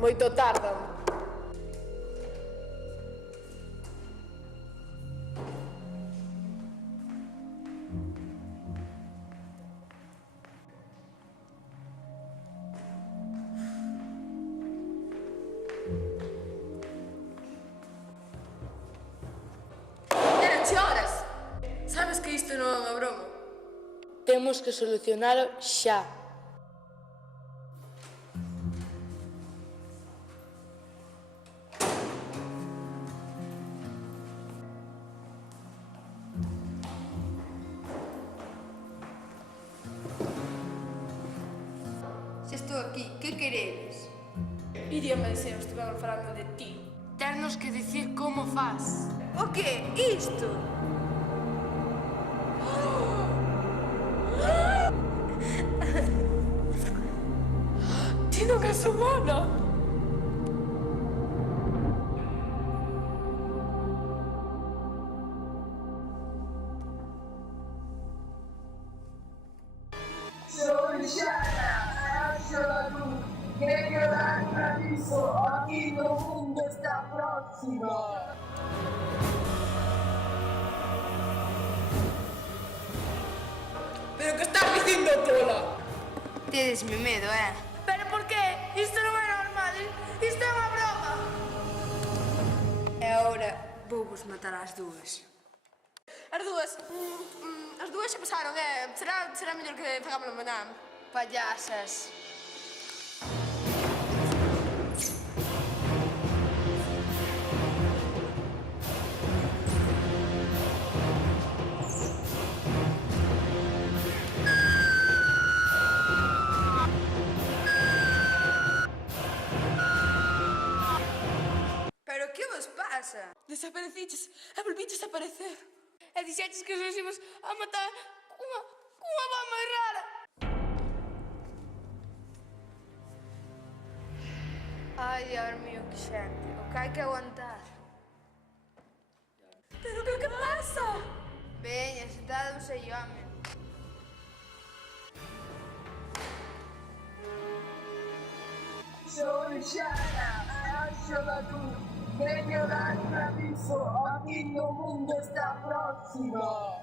Moito tardan. Eranche horas. Sabes que isto non é unha broma. Temos que solucionalo xa. Se estou aquí, que queredes? Iria me dizer, estiveron falando de ti. Ternos que dicir como faz. O que? Isto? Ti non és humana. Soy Shana, hacia la luz, que dar un aviso, aquí el mundo está próximo. Pero que estás dicindo, tola? Tedesme medo, Pero por qué? Isto non é normal. Isto é unha broma. E agora vou vos matar ás dúas. As dúas xa pasaron, será mellor que fagámoslo mañá. Payasas. Pero que vos pasa? Desapareciches e volviches a aparecer. E dixeches que nos íbamos a matar cunha bomba moi rara. Ai, Dios mío, que xente. O que hai que aguantar. Pero que pasa? Veña, sentados e home. Soy Shana, hacia la luz, que dar un aviso, aquí el mundo está próximo.